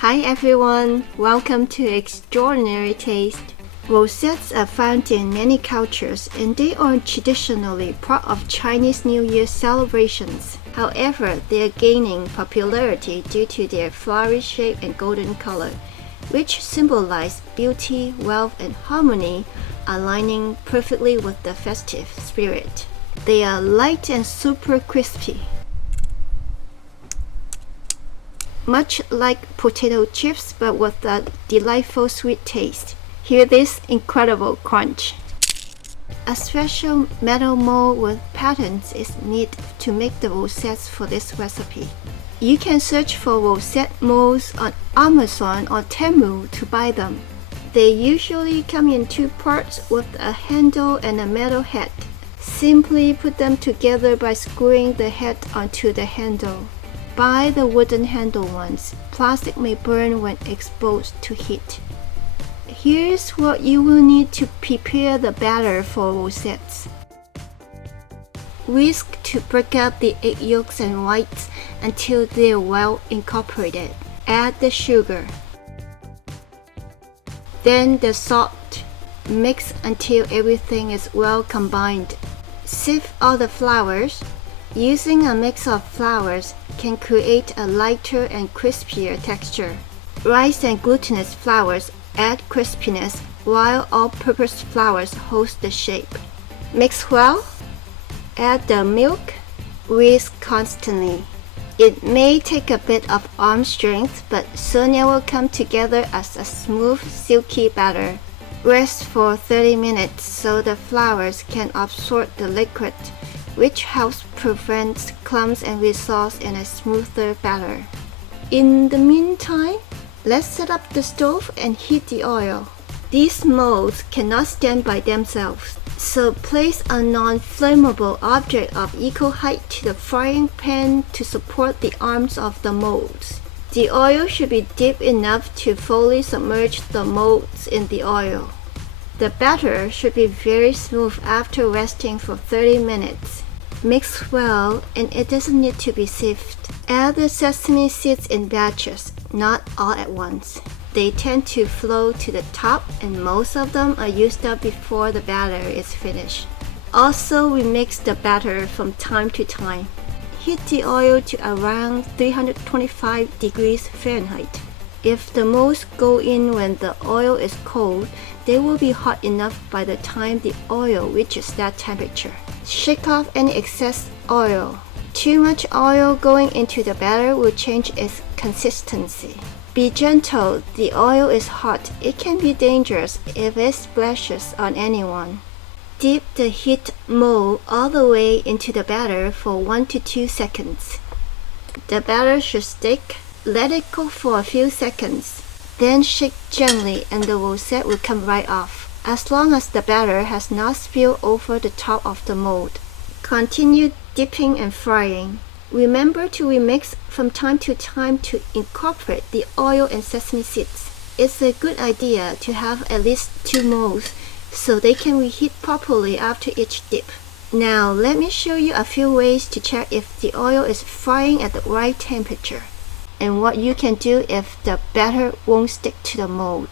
Hi everyone, welcome to Extraordinary Taste. Rosettes are found in many cultures and they are traditionally part of Chinese New Year celebrations. However, they are gaining popularity due to their flowery shape and golden color, which symbolize beauty, wealth, and harmony, aligning perfectly with the festive spirit. They are light and super crispy, much like potato chips but with a delightful sweet taste. Hear this incredible crunch. A special metal mold with patterns is needed to make the rosettes for this recipe. You can search for rosette molds on Amazon or Temu to buy them. They usually come in two parts with a handle and a metal head. Simply put them together by screwing the head onto the handle. Buy the wooden handle ones. Plastic may burn when exposed to heat. Here's what you will need to prepare the batter for rosettes. Whisk to break up the egg yolks and whites until they are well incorporated. Add the sugar. Then the salt. Mix until everything is well combined. Sieve all the flours. Using a mix of flours can create a lighter and crispier texture. Rice and glutinous flours add crispiness while all-purpose flours hold the shape. Mix well. Add the milk. Whisk constantly. It may take a bit of arm strength, but soon it will come together as a smooth, silky batter. Rest for 30 minutes so the flours can absorb the liquid, which helps prevent clumps and results in a smoother batter. In the meantime, let's set up the stove and heat the oil. These molds cannot stand by themselves, so place a non-flammable object of equal height to the frying pan to support the arms of the molds. The oil should be deep enough to fully submerge the molds in the oil. The batter should be very smooth after resting for 30 minutes. Mix well and it doesn't need to be sieved. Add the sesame seeds in batches, not all at once. They tend to flow to the top and most of them are used up before the batter is finished. Also, we mix the batter from time to time. Heat the oil to around 325 degrees Fahrenheit. If the molds go in when the oil is cold, they will be hot enough by the time the oil reaches that temperature. Shake off any excess oil. Too much oil going into the batter will change its consistency. Be gentle, the oil is hot. It can be dangerous if it splashes on anyone. Dip the heat mold all the way into the batter for 1 to 2 seconds. The batter should stick. Let it cook for a few seconds. Then shake gently and the rosette will come right off, as long as the batter has not spilled over the top of the mold. Continue dipping and frying. Remember to remix from time to time to incorporate the oil and sesame seeds. It's a good idea to have at least 2 molds so they can reheat properly after each dip. Now let me show you a few ways to check if the oil is frying at the right temperature, and what you can do if the batter won't stick to the mold.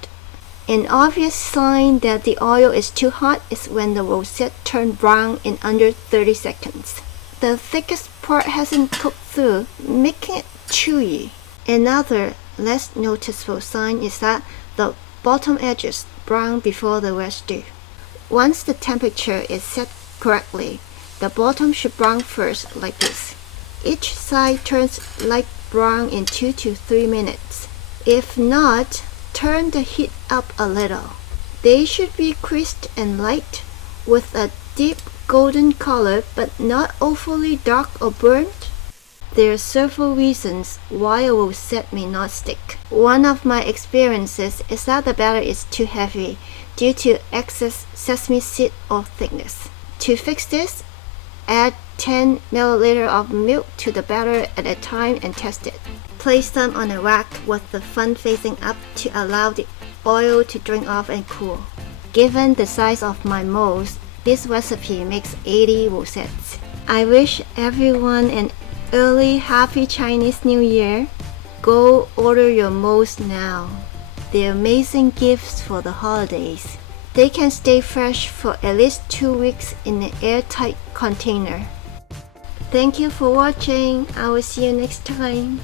An obvious sign that the oil is too hot is when the rosette turns brown in under 30 seconds. The thickest part hasn't cooked through, making it chewy. Another less noticeable sign is that the bottom edges brown before the rest do. Once the temperature is set correctly, the bottom should brown first like this. Each side turns light brown in 2 to 3 minutes. If not, turn the heat up a little. They should be crisp and light, with a deep golden color but not overly dark or burnt. There are several reasons why a rosette may not stick. One of my experiences is that the batter is too heavy due to excess sesame seed or thickness. To fix this, add 10 ml of milk to the batter at a time and test it. Place them on a rack with the front facing up to allow the oil to drain off and cool. Given the size of my molds, this recipe makes 80 rosettes. I wish everyone an early happy Chinese New Year. Go order your molds now. They're amazing gifts for the holidays. They can stay fresh for at least 2 weeks in an airtight container. Thank you for watching. I will see you next time.